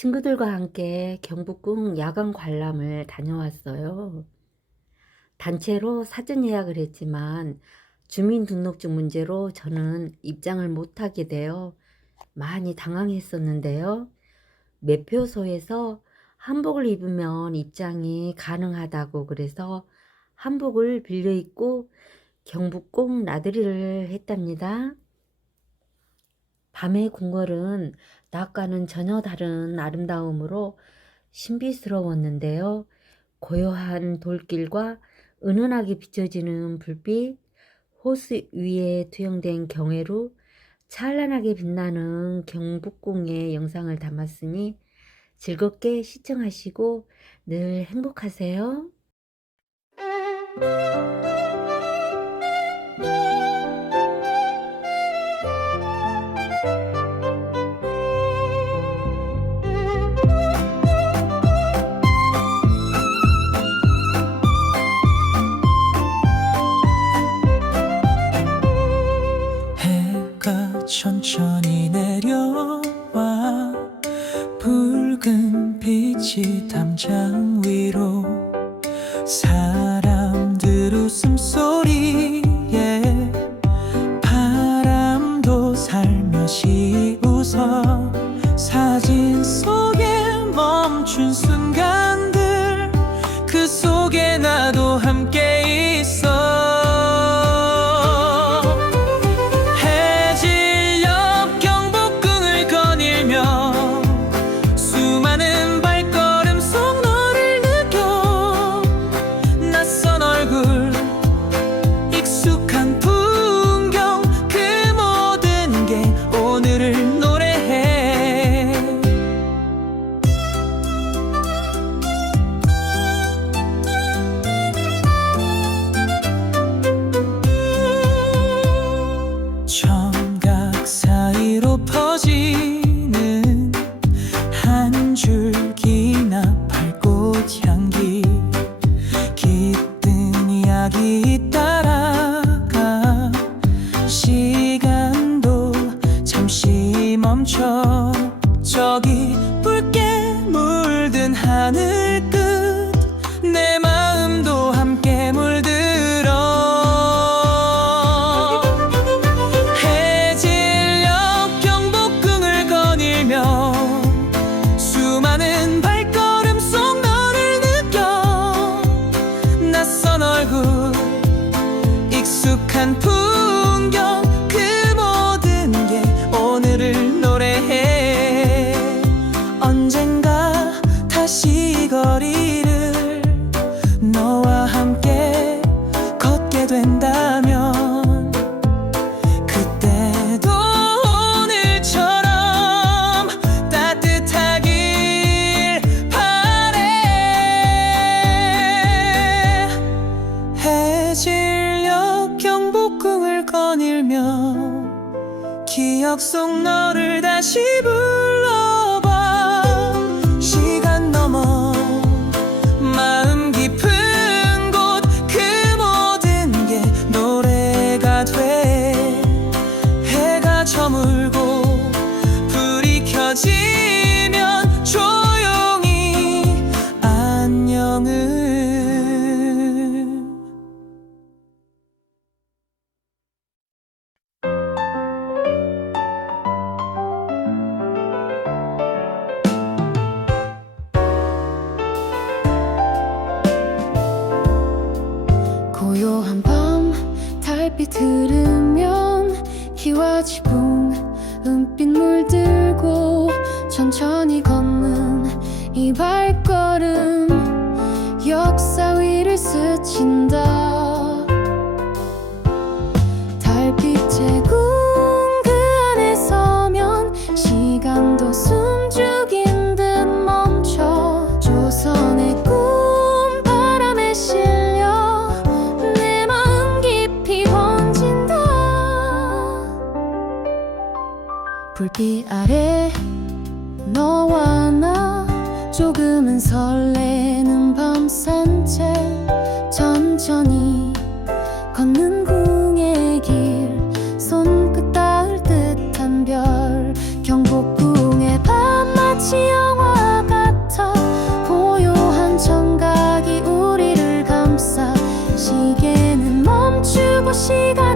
친구들과 함께 경북궁 야간 관람을 다녀왔어요. 단체로 사전 예약을 했지만 주민등록증 문제로 저는 입장을 못하게 되어 많이 당황했었는데요. 매표소에서 한복을 입으면 입장이 가능하다고 그래서 한복을 빌려 입고 경북궁 나들이를 했답니다. 밤의 궁궐은 낮과는 전혀 다른 아름다움으로 신비스러웠는데요. 고요한 돌길과 은은하게 비춰지는 불빛, 호수 위에 투영된 경회로 찬란하게 빛나는 경복궁의 영상을 담았으니 즐겁게 시청하시고 늘 행복하세요. 저물고 지붕 은빛 물들고 천천히 걷는 이 발걸음 역사 위를 스친다 물기 아래 너와 나 조금은 설레는 밤 산책 천천히 걷는 궁의 길 손끝 닿을 듯한 별 경복궁의 밤 마치 영화 같아 고요한 청각이 우리를 감싸 시계는 멈추고 시간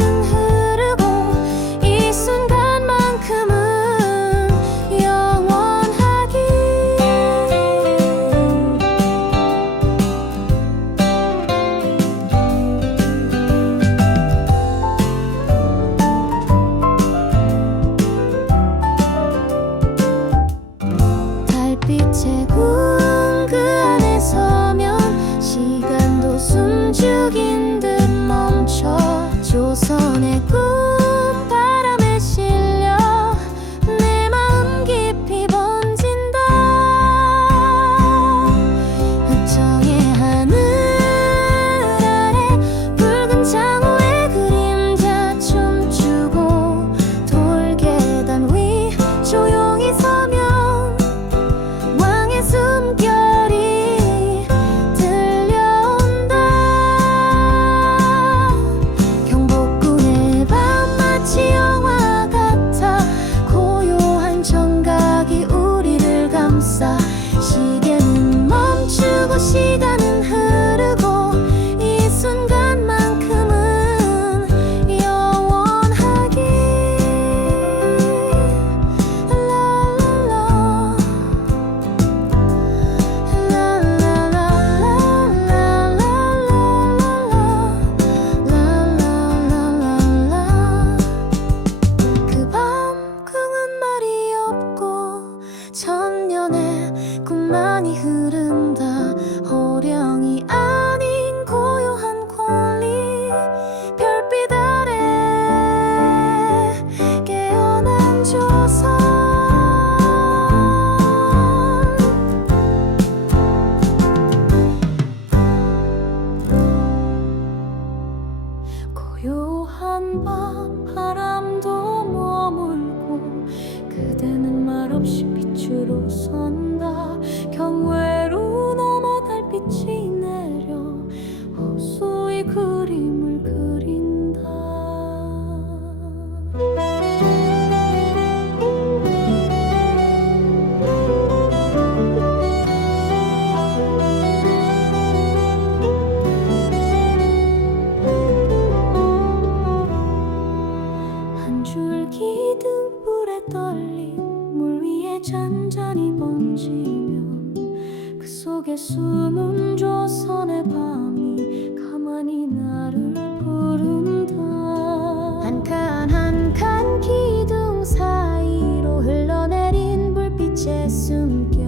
빛의 숨결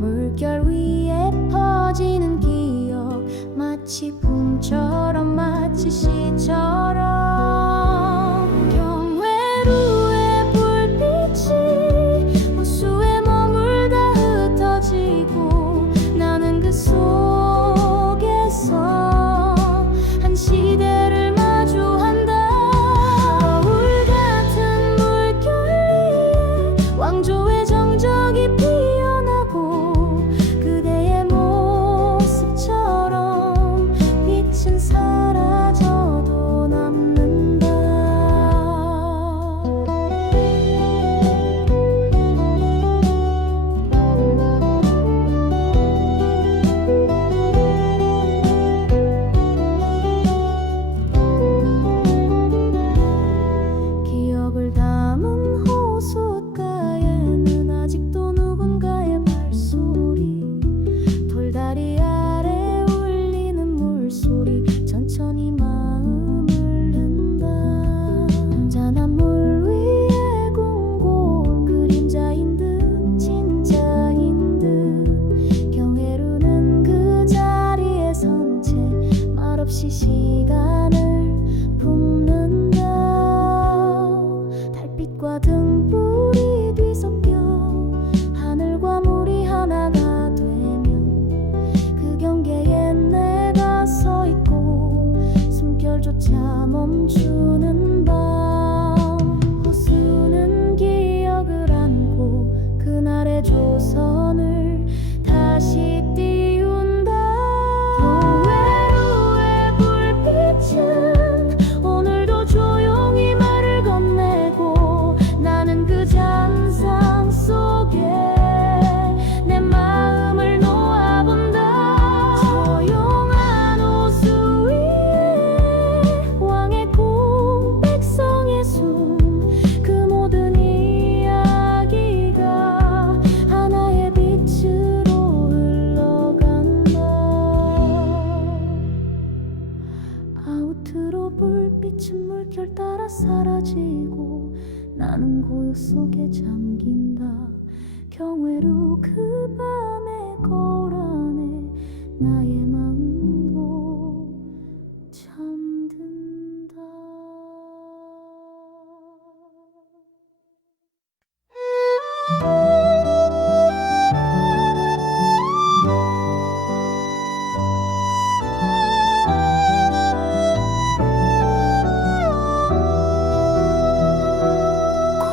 물결 위에 퍼지는 기억 마치 품처럼 마치 시처럼.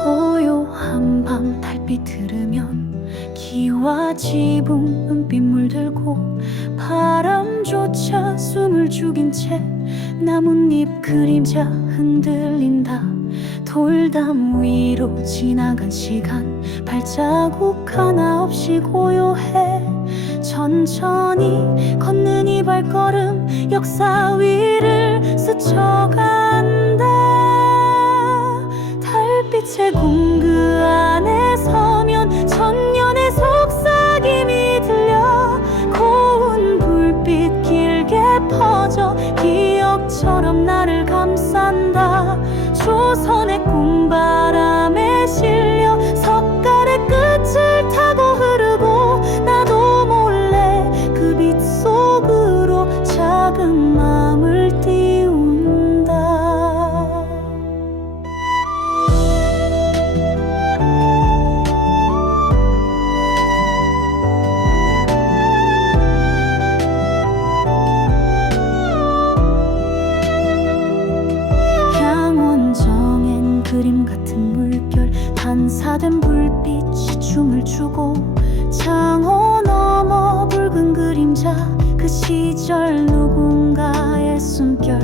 고요한 밤 달빛 들으면 기와 지붕 은빛 물들고 바람조차 숨을 죽인 채 나뭇잎 그림자 흔들린다. 돌담 위로 지나간 시간. 발자국 하나 없이 고요해. 천천히 걷는 이 발걸음 역사 위를 스쳐간다. 달빛의 공그 안에 서면 천년의 속삭임이 들려. 고운 불빛 길게 퍼져 기억처럼 나를 감싼다. 조선의 꿈바람에 실 주고 창호 넘어 붉은 그림자 그 시절 누군가의 숨결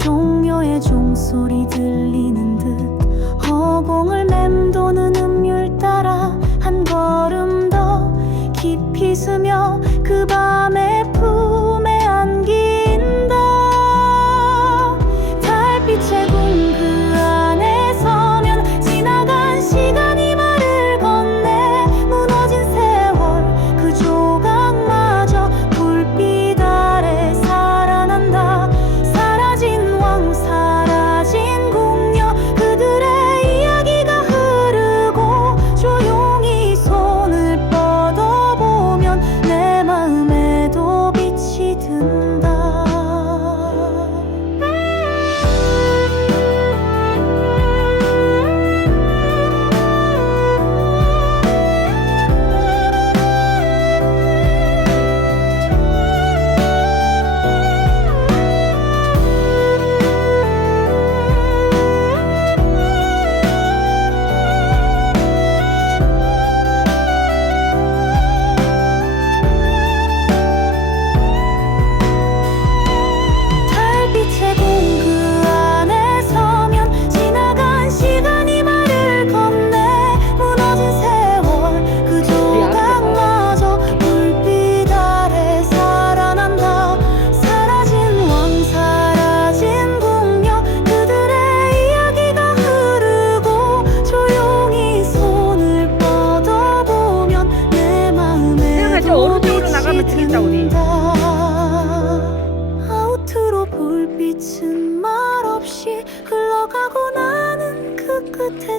종묘의 종소리 들리는 듯 허공을 맴도는 음률 따라 한 걸음 더 깊이 스며 그밤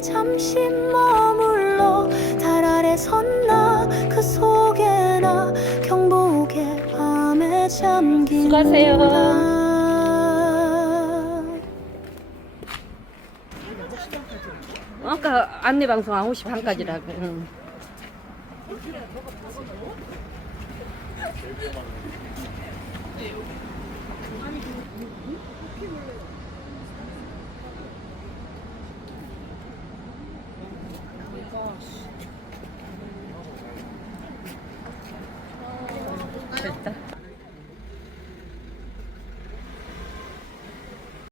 잠시 머물러 달 아래 섰나? 그 속에 나 경복의 밤에 잠긴다 수고하세요. 아까 안내 방송 9시 반까지라고. 응. Foz.